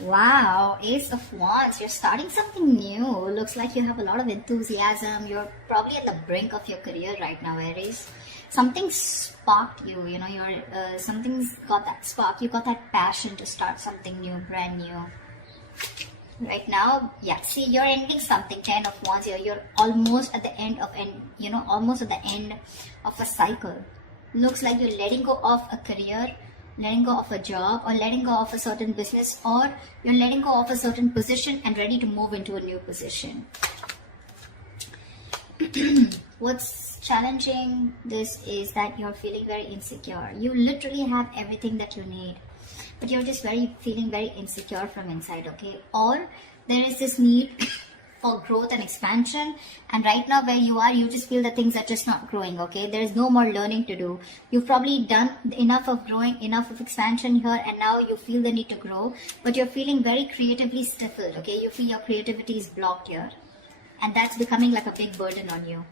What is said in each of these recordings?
Wow, Ace of Wands, you're starting something new. Looks like you have a lot of enthusiasm. You're probably at the brink of your career right now, Aries. Something sparked you, something's got that spark. You got that passion to start something new, brand new. Right now, yeah, see, you're ending something, 10 of Wands here. You're almost at the end of, almost at the end of a cycle. Looks like you're letting go of a career, letting go of a job, or letting go of a certain business, or you're letting go of a certain position and ready to move into a new position. What's challenging this is that you're feeling very insecure. You literally have everything that you need, but you're just feeling very insecure from inside, okay? Or there is this need for growth and expansion, and right now where you are, you just feel that things are just not growing, okay? There is no more learning to do. You've probably done enough of growing, enough of expansion here, and now you feel the need to grow, but you're feeling very creatively stifled, okay? You feel your creativity is blocked here, and that's becoming like a big burden on you.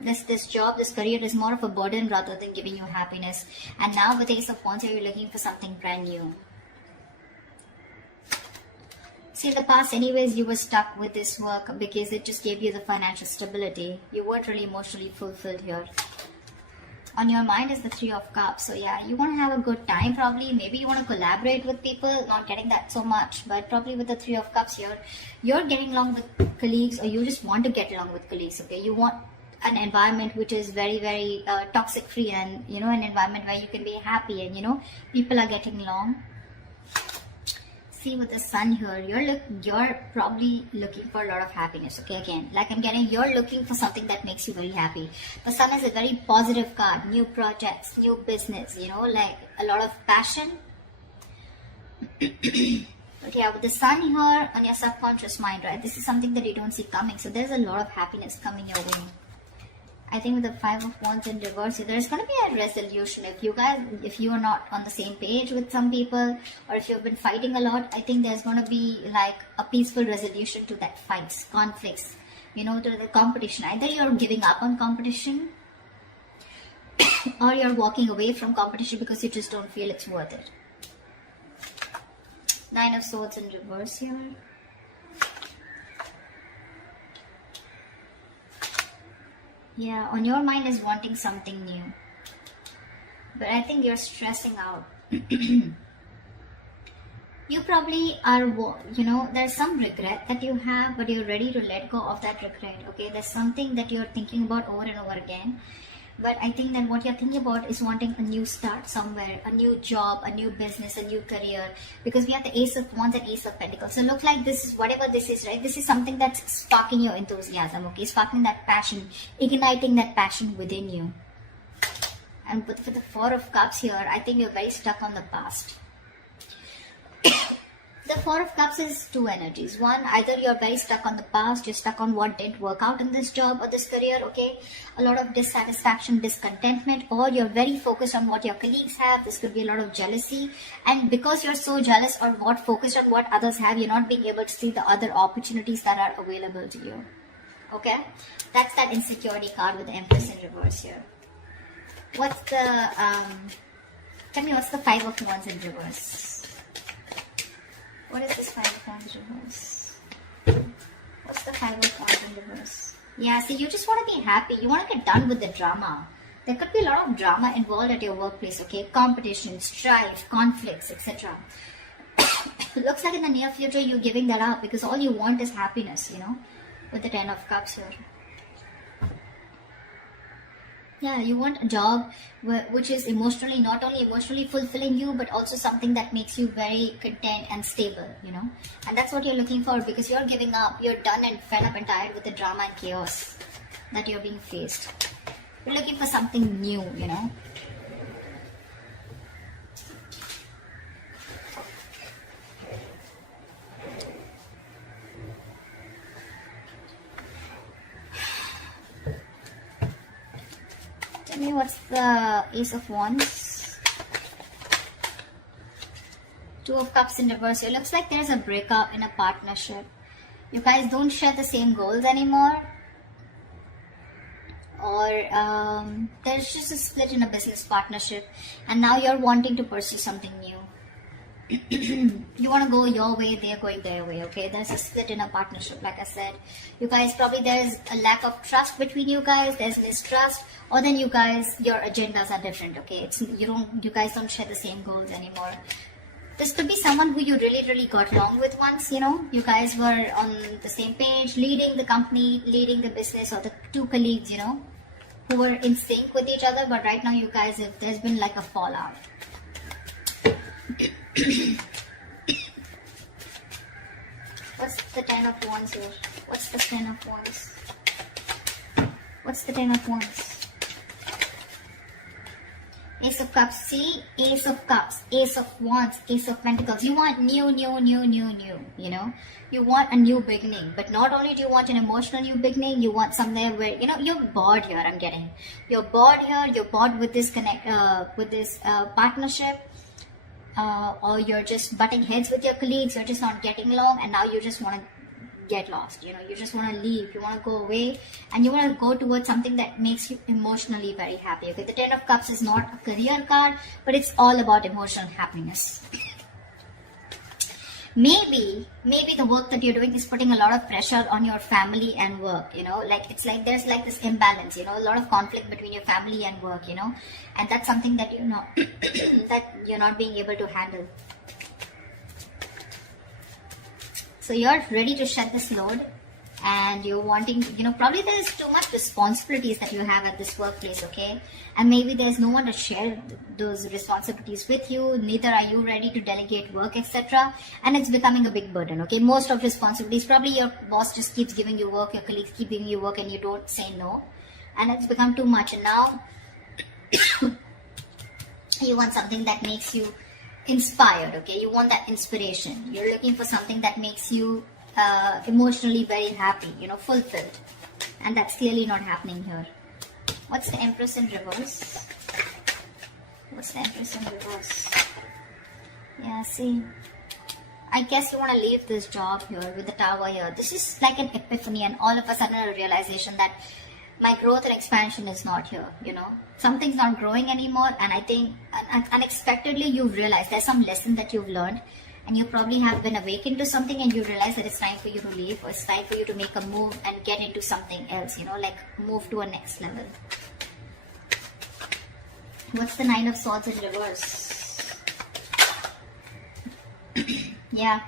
This job, this career is more of a burden rather than giving you happiness. And now with Ace of Wands, you're looking for something brand new. See, in the past anyways, you were stuck with this work because it just gave you the financial stability. You weren't really emotionally fulfilled here. On your mind is the Three of Cups. So yeah, you want to have a good time probably. Maybe you want to collaborate with people, not getting that so much. But probably with the Three of Cups here, you're getting along with colleagues, or you just want to get along with colleagues, okay? You want an environment which is very toxic free, and an environment where you can be happy and people are getting along. See, with the Sun here, you're probably looking for a lot of happiness, okay? Again, like I'm getting, you're looking for something that makes you very happy. The Sun is a very positive card. New projects, new business, like a lot of passion. But yeah, with the Sun here on your subconscious mind, right, this is something that you don't see coming, so there's a lot of happiness coming your way. I think with the Five of Wands in reverse, there's going to be a resolution. If you are not on the same page with some people, or if you've been fighting a lot, I think there's going to be like a peaceful resolution to that fights, conflicts, to the competition. Either you're giving up on competition, or you're walking away from competition because you just don't feel it's worth it. Nine of Swords in reverse here. Yeah, on your mind is wanting something new. But I think you're stressing out. You probably are, there's some regret that you have, but you're ready to let go of that regret, okay? There's something that you're thinking about over and over again. But I think that what you're thinking about is wanting a new start somewhere, a new job, a new business, a new career. Because we have the Ace of Wands and Ace of Pentacles. So look like this is, whatever this is, right? This is something that's sparking your enthusiasm, okay? Sparking that passion, igniting that passion within you. And for the Four of Cups here, I think you're very stuck on the past. The Four of Cups is two energies. One, either you're very stuck on the past, you're stuck on what didn't work out in this job or this career, okay? A lot of dissatisfaction, discontentment, or you're very focused on what your colleagues have. This could be a lot of jealousy. And because you're so jealous or not focused on what others have, you're not being able to see the other opportunities that are available to you, okay? That's that insecurity card with the Empress in reverse here. What's the, tell me what's the Five of Wands in reverse? What is this Five of Wands reverse? What's the Five of Wands in reverse? Yeah, see, you just want to be happy. You want to get done with the drama. There could be a lot of drama involved at your workplace, okay? Competition, strife, conflicts, etc. Looks like in the near future you're giving that up because all you want is happiness, with the Ten of Cups here. Yeah, you want a job which is not only emotionally fulfilling you, but also something that makes you very content and stable, And that's what you're looking for because you're giving up. You're done and fed up and tired with the drama and chaos that you're being faced. You're looking for something new, Tell me what's the Ace of Wands? Two of Cups in reverse. It looks like there's a breakup in a partnership. You guys don't share the same goals anymore. Or there's just a split in a business partnership. And now you're wanting to pursue something new. You want to go your way, they're going their way, okay? There's a split in a partnership, like I said. You guys, probably there's a lack of trust between you guys, there's mistrust, or then you guys, your agendas are different, okay? You guys don't share the same goals anymore. This could be someone who you really got along with once, you know? You guys were on the same page, leading the company, leading the business, or the two colleagues, you know, who were in sync with each other, but right now you guys, there's been like a fallout. What's the 10 of Wands here? What's the 10 of Wands? What's the 10 of Wands? Ace of Cups. See? Ace of Cups, Ace of Wands, Ace of Pentacles. You want new, you know? You want a new beginning. But not only do you want an emotional new beginning, you want somewhere where, you know, you're bored here, I'm getting. You're bored here, you're bored with this partnership. Or you're just butting heads with your colleagues, you're just not getting along, and now you just want to get lost, you know, you just want to leave, you want to go away, and you want to go towards something that makes you emotionally very happy, okay? The 10 of Cups is not a career card, but it's all about emotional happiness. Maybe the work that you're doing is putting a lot of pressure on your family and work, you know, like it's like there's like this imbalance, you know, a lot of conflict between your family and work, you know, and that's something that you know that you're not being able to handle. So you're ready to shed this load, and you're wanting, you know, probably there's too much responsibilities that you have at this workplace, okay? And maybe there's no one to share those responsibilities with you, neither are you ready to delegate work, etc. And it's becoming a big burden, okay? Most of responsibilities, probably your boss just keeps giving you work, your colleagues keep giving you work, and you don't say no. And it's become too much, and now you want something that makes you inspired, okay? You want that inspiration. You're looking for something that makes you emotionally very happy, you know, fulfilled, and that's clearly not happening here. What's the Empress in reverse? What's the Empress in reverse? Yeah, see, I guess you want to leave this job here with the Tower here. This is like an epiphany, and all of a sudden a realization that my growth and expansion is not here, you know. Something's not growing anymore, and I think unexpectedly you've realized there's some lesson that you've learned, and you probably have been awakened to something, and you realize that it's time for you to leave, or it's time for you to make a move and get into something else, you know, like move to a next level. What's the 9 of Swords in reverse? Yeah,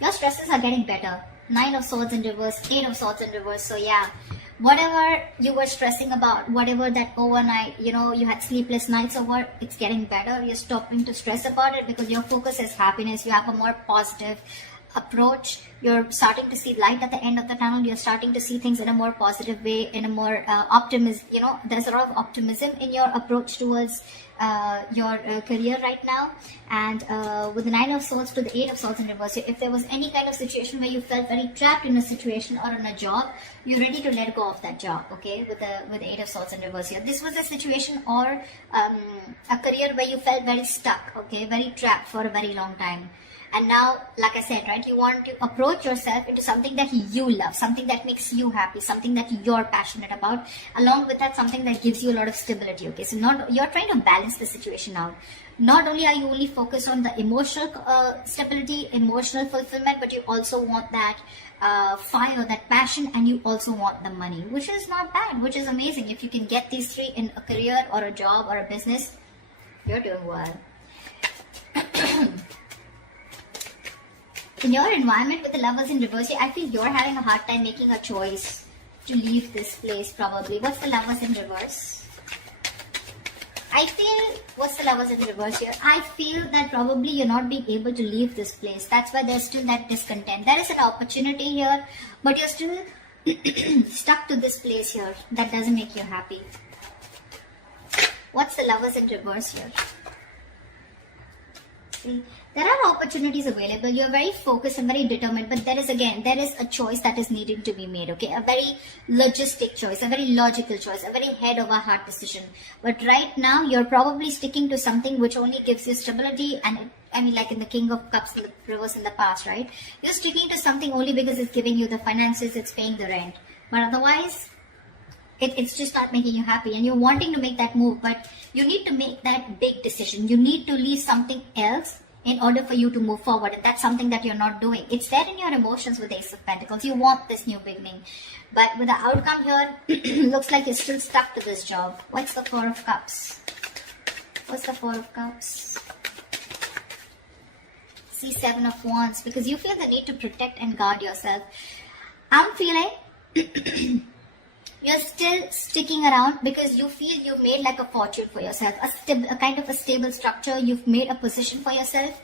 your stresses are getting better. 9 of Swords in reverse, 8 of Swords in reverse. So yeah, whatever you were stressing about, whatever that overnight, you know, you had sleepless nights over, it's getting better. You're stopping to stress about it because your focus is happiness. You have a more positive approach. You're starting to see light at the end of the tunnel. You're starting to see things in a more positive way, in a more optimism. You know, there's a lot of optimism in your approach towards your career right now. And with the 9 of Swords to the 8 of Swords in reverse, if there was any kind of situation where you felt very trapped in a situation or in a job, you're ready to let go of that job, okay? With the 8 of Swords in reverse here, this was a situation or a career where you felt very stuck, okay, very trapped for a very long time. And now, like I said, right, you want to approach yourself into something that you love, something that makes you happy, something that you're passionate about. Along with that, something that gives you a lot of stability, okay? So you're trying to balance the situation out. Not only are you only focused on the emotional stability, emotional fulfillment, but you also want that fire, that passion, and you also want the money, which is not bad, which is amazing. If you can get these three in a career or a job or a business, you're doing well. In your environment with the Lovers in reverse, I feel you're having a hard time making a choice to leave this place probably. What's the Lovers in reverse? I feel, what's the Lovers in reverse here? I feel that probably you're not being able to leave this place. That's why there's still that discontent. There is an opportunity here, but you're still stuck to this place here. That doesn't make you happy. What's the Lovers in reverse here? See, there are opportunities available. You're very focused and very determined, but there is a choice that is needing to be made, okay? A very logistic choice, a very logical choice, a very head over heart decision. But right now, you're probably sticking to something which only gives you stability, and I mean, like in the King of Cups in the reverse in the past, right? You're sticking to something only because it's giving you the finances, it's paying the rent. But otherwise, it's just not making you happy, and you're wanting to make that move, but you need to make that big decision. You need to leave something else in order for you to move forward, and that's something that you're not doing. It's there in your emotions with Ace of Pentacles. You want this new beginning, but with the outcome here, looks like you're still stuck to this job. What's the Four of Cups? What's the Four of Cups? See, Seven of Wands, because you feel the need to protect and guard yourself. I'm feeling you're still sticking around because you feel you've made like a fortune for yourself, a kind of a stable structure. You've made a position for yourself,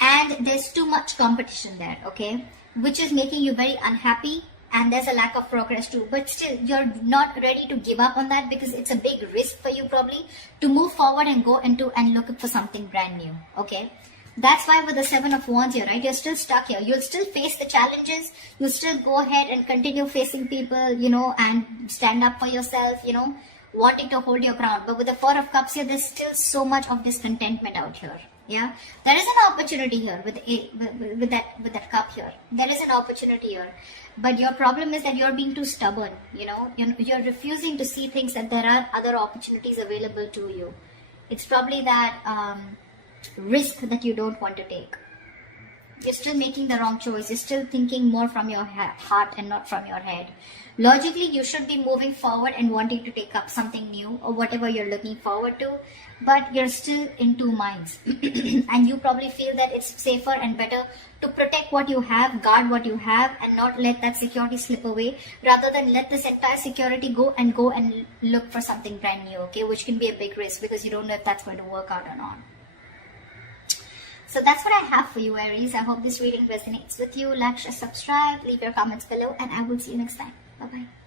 and there's too much competition there, okay, which is making you very unhappy, and there's a lack of progress too. But still, you're not ready to give up on that because it's a big risk for you probably to move forward and go into and look for something brand new, okay. That's why with the Seven of Wands here, right, you're still stuck here. You'll still face the challenges. You'll still go ahead and continue facing people, you know, and stand up for yourself, you know, wanting to hold your ground. But with the Four of Cups here, there's still so much of discontentment out here. Yeah, there is an opportunity here with that cup here. There is an opportunity here, but your problem is that you're being too stubborn. You know, you're refusing to see things, that there are other opportunities available to you. It's probably that risk that you don't want to take. You're still making the wrong choice. You're still thinking more from your heart and not from your head. Logically, you should be moving forward and wanting to take up something new or whatever you're looking forward to, but you're still in two minds. And you probably feel that it's safer and better to protect what you have, guard what you have, and not let that security slip away, rather than let this entire security go and look for something brand new, okay, which can be a big risk because you don't know if that's going to work out or not. So that's what I have for you, Aries. I hope this reading resonates with you. Like, share, subscribe, leave your comments below, and I will see you next time. Bye-bye.